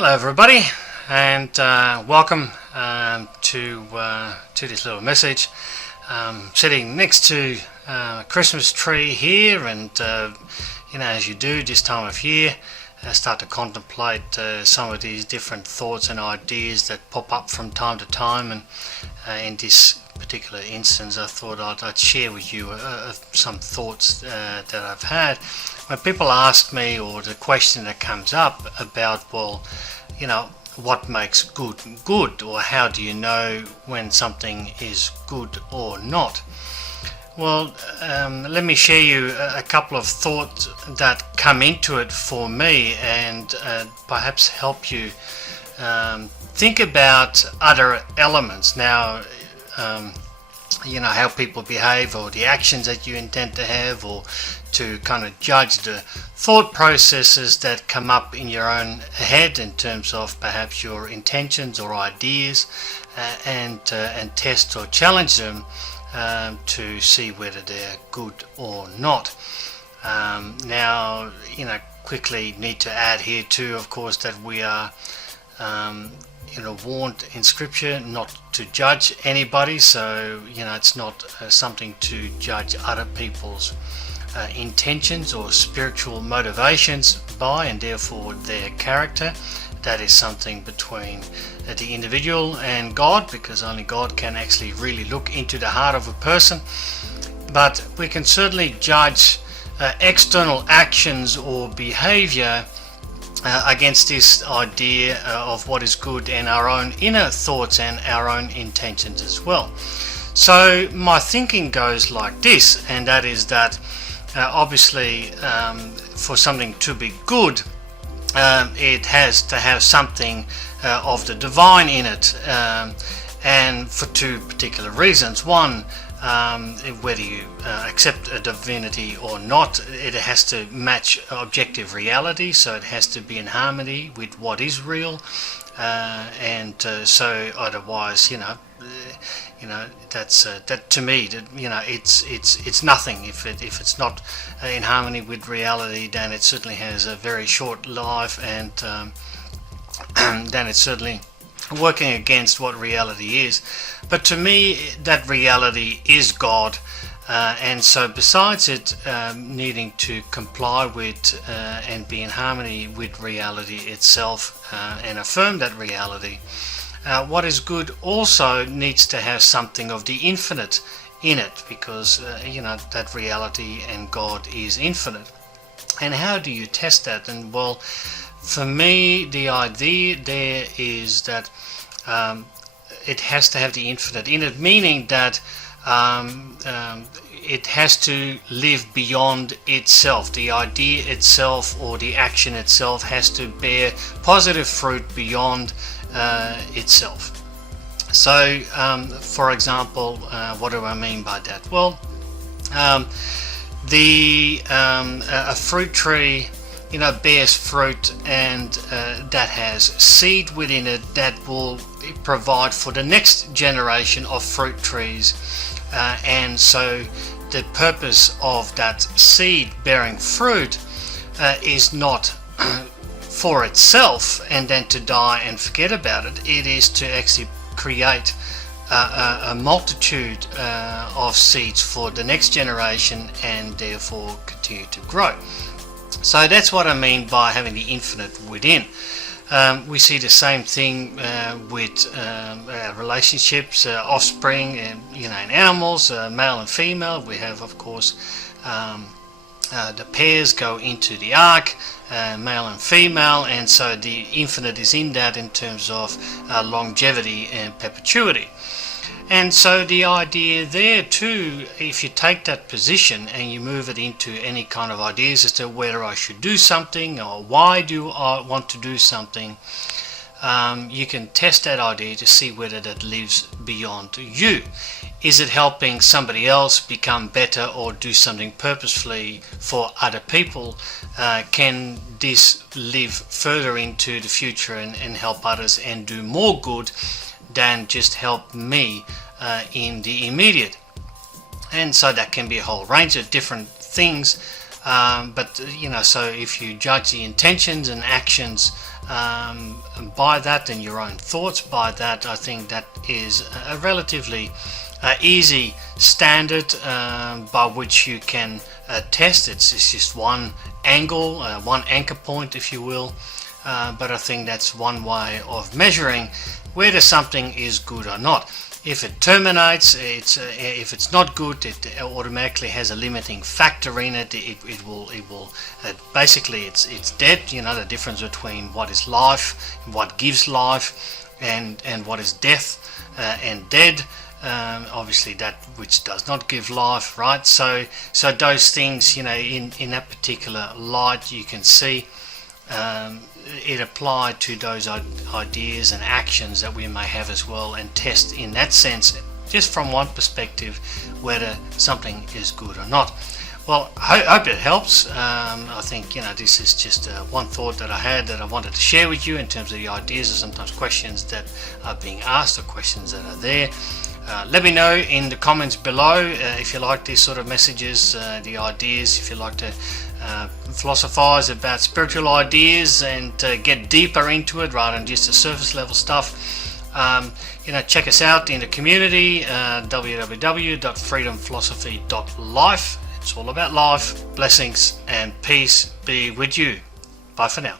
Hello everybody, and welcome to this little message. Sitting next to a Christmas tree here, and as you do this time of year, start to contemplate some of these different thoughts and ideas that pop up from time to time. And in this particular instance, I thought I'd share with you some thoughts that I've had. When people ask me, or the question that comes up about, well, what makes good, or how do you know when something is good or not? Well, let me share you a couple of thoughts that come into it for me, and perhaps help you think about other elements. Now, how people behave, or the actions that you intend to have, or to kind of judge the thought processes that come up in your own head in terms of perhaps your intentions or ideas, and test or challenge them to see whether they're good or not. Now, quickly need to add here too, of course, that we are warned in scripture not to judge anybody, so it's not something to judge other people's intentions or spiritual motivations by, and therefore their character. That is something between the individual and God, because only God can actually really look into the heart of a person. But we can certainly judge external actions or behavior against this idea of what is good, and our own inner thoughts and our own intentions as well. So my thinking goes like this, and that is that obviously for something to be good, it has to have something of the divine in it, and for two particular reasons. One, whether you accept a divinity or not, it has to match objective reality, so it has to be in harmony with what is real, and so otherwise, that's that to me, that it's nothing if it's not in harmony with reality. Then it certainly has a very short life, and then it's certainly working against what reality is. But to me, that reality is God, and so besides it needing to comply with and be in harmony with reality itself, and affirm that reality, what is good also needs to have something of the infinite in it, because that reality and God is infinite. And how do you test that? And well, for me, the idea there is that it has to have the infinite in it, meaning that it has to live beyond itself. The idea itself or the action itself has to bear positive fruit beyond itself. So, for example, what do I mean by that? Well, a fruit tree bears fruit, and that has seed within it that will provide for the next generation of fruit trees, and so the purpose of that seed bearing fruit is not for itself and then to die and forget about it. It is to actually create a multitude of seeds for the next generation, and therefore continue to grow. So that's what I mean by having the infinite within. We see the same thing with relationships, offspring, and in animals, male and female. We have, of course, the pairs go into the ark, male and female, and so the infinite is in that in terms of longevity and perpetuity. And so the idea there too, if you take that position and you move it into any kind of ideas as to whether I should do something or why do I want to do something, you can test that idea to see whether that lives beyond you. Is it helping somebody else become better or do something purposefully for other people? Can this live further into the future and help others and do more good than just help me in the immediate? And so that can be a whole range of different things But so if you judge the intentions and actions by that, and your own thoughts by that, I think that is a relatively easy standard by which you can test. It's just one angle, one anchor point, if you will. But I think that's one way of measuring whether something is good or not. If it terminates, if it's not good, it automatically has a limiting factor in it. It will basically it's dead. The difference between what is life, what gives life, and what is death and dead. Obviously, that which does not give life, right? So those things, in that particular light, you can see it applied to those ideas and actions that we may have as well, and test in that sense, just from one perspective, whether something is good or not. Well, I hope it helps. I think this is just one thought that I had that I wanted to share with you in terms of the ideas or sometimes questions that are being asked or questions that are there. Let me know in the comments below if you like these sort of messages, the ideas, if you like to philosophize about spiritual ideas and get deeper into it rather than just the surface level stuff. Check us out in the community, www.freedomphilosophy.life. It's all about life. Blessings and peace be with you. Bye for now.